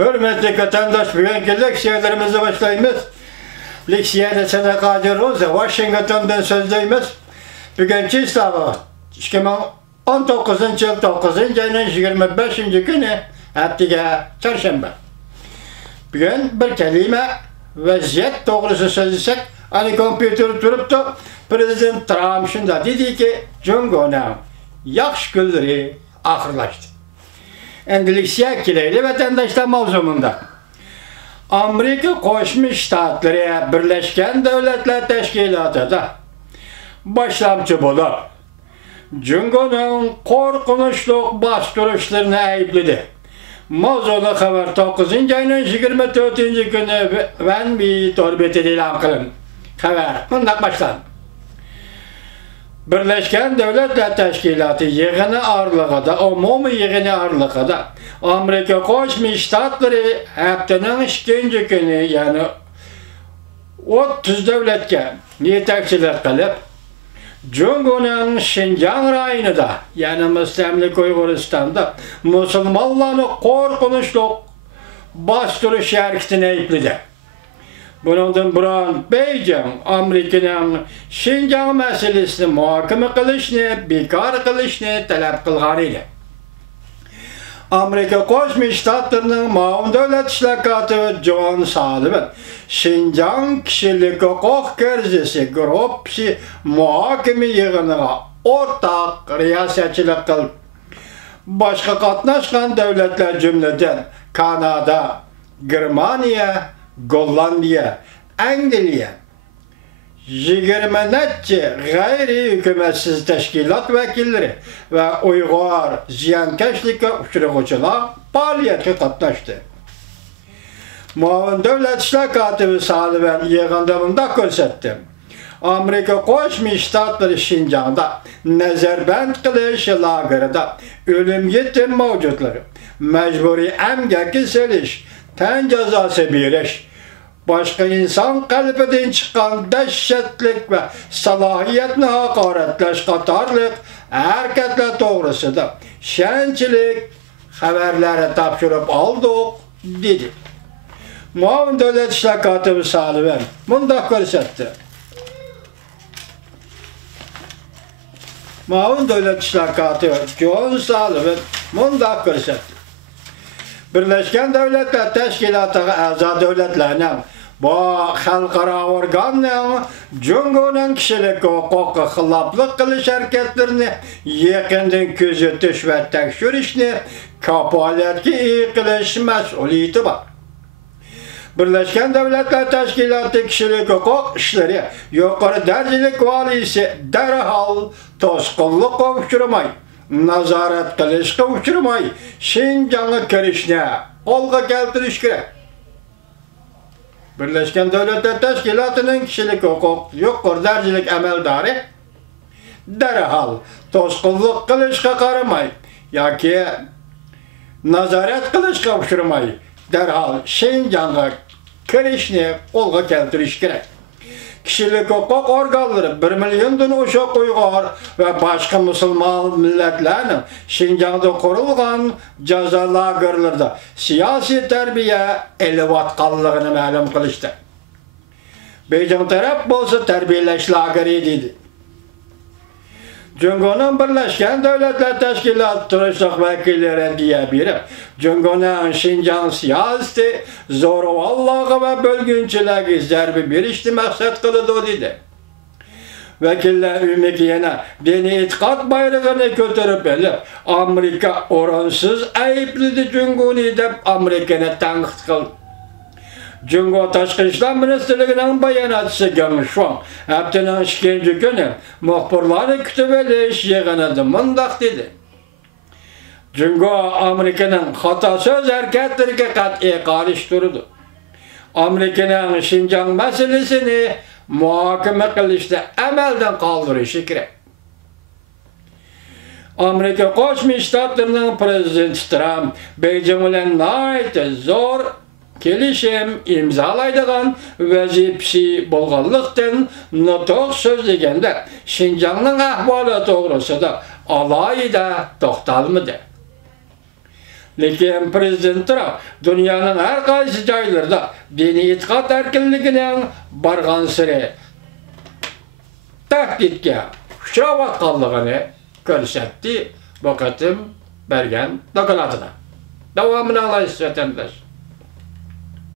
Hürmetli vatandaş, bugünkü leksiyalarımızı başlayımız. Leksiyada sana kadir olsa Washington'dan sözleyimiz. Bugünkü sabah 2019 yıl 9. ayının 25. günü haftaga çarşamba. Bugün bir kelime vaziyet doğrusu söylesek, hani kompüter durup da Prezident Trump şunda dedi ki, Cungo'nun yaxşı günleri ahırlaştı. Endilikse kileyli vatandaşlar mavzumunda. Amerika Koşmuş Ştatları Birleşken Devletler Teşkilatı'da başlamcı bulup Cungo'nun korkunçluk bastırışlarını ayıpladı. Mavzulu haber 9. ayının 24. günü ben bir torbeti ilan kılın. Haber bundan başlan. Birleşken Devletler Teşkilatı yığını ağırlığında, umumi yığını ağırlığında Amerika Koşmuş Ştatları haftanın 2. günü yani 30 devletke yetekçilik kılıp Cungo'nun Şinjan rayonunda yani Müslimlik Uyguristan'da Müslümanlarını korkunçluk bastırış hareketine ayıpladı. Bundan buran Beijing Amerika'nın Şinjan meselesini muhakeme kılışını, bekar kılışını talep kılgan idi. Amerika Koşmuş Ştatlarının Maun Devlet İşlakatı John Sullivan, Şinjan Kişilik Hukuk Kerzisi Grupsi muhakeme yığınına ortak riyasetçilik kıldı. Başka katnaşkan devletler cümleden Kanada, Germaniya, Gollandiya, Angliya, 20 gayri hükümetsiz teşkilat vekilleri ve Uygur ziyankeşlikle uçurğucular faaliyete katlaştı. Muavin Devlet İşlakatı ve Sullivan yığındığında gösterdi. Amerika Koşmuş Ştatları Şinjan'da nezarband kılış lagerida ölüm yetim mevcutları, mecburi emgaki seliş, ten cezası biriş, başka insan kalbinden çıkan dehşetlik ve salahiyetini hakaretleş katarlık hareketler doğrusu da şençilik haberlere tapşırıp aldık dedi. Muavin Devlet İşlakatı Sullivan bunda gösterdi. Maun Devlet İşlakatı John Sullivan bunda gösterdi. Birleşken Devletler Teşkilatı'na a'za devletlerinin bu halkara organların Cungo'nun kişilik hukuku xilaflık kılış hareketlerini yakından gözetiş ve tekşürüşünü kapaletki iyi kılış mesuliyeti var. Birleşken Devletler Teşkilatı kişilik hukuk işleri yukarı derecelik valisi derhal toskunluk uçurmay, nazaret kılışkı uçurmay, Şinjan'a kirişine olga keltiriş gerek. Birleşken Devletler Teşkilatı'nın kişilik hukuk yukarı derecelik emeldarı derhal toskunluk kılışkı karamay, ya ki nazaret kılışkı uçurmay, derhal Şinjan'a kirişine olga keltiriş gerek. Kişilik hukuk organları 1 milyondan uşak Uygur ve başka Müslüman milletlerinin Şinjan'da kurulgan ceza lagerlerde siyasi terbiye elevatkanlığını ma'lum kılıştı. Beijing taraf bolsa terbiyeleş lageri dedi. Cungo'nun Birleşken Devletler Teşkilatı turistlik vekilleri diyebilir. Cungo'nun Şinjan siyaseti zoravallığı ve bölgünçülüğü zerbi bir işti maksat kılıdı dedi. Vekiller ümikiyene dini itikat bayrağını götürüp elip Amerika oransız ayıpladı Cungo'nu deyip Amerika'na tanqid kıldı. Cungo Taşkı İşler Ministerliğinin bayanatçısı Gönüşvan, haftanın 2. günü muhbirleri kütübeli yığınıdı mındak dedi. Cungo Amerika'nın hatasız hareketlerine kat'i karşı durdu. Amerika'nın Şinjan meselesini muhakeme kılışta emelden kaldırışı gerek. Amerika Koşmuş Ştatlarının Prezident Trump, Beijing ile nait zor kelişim imzalaydıgan vazifesi bolğanlıqdan nutuk sözlegende Şinjan'ın ahvalı doğrusu da alayda toxtalmadı. Lekin Prezident Trump dünyanın her qaysı joylarida dini itiqad erkinligining barg'ansiri tahdidga uchrayotganligini ko'rsatdi. Bu qatim bergan dokladida. Davomini anglaysiz vatandosh.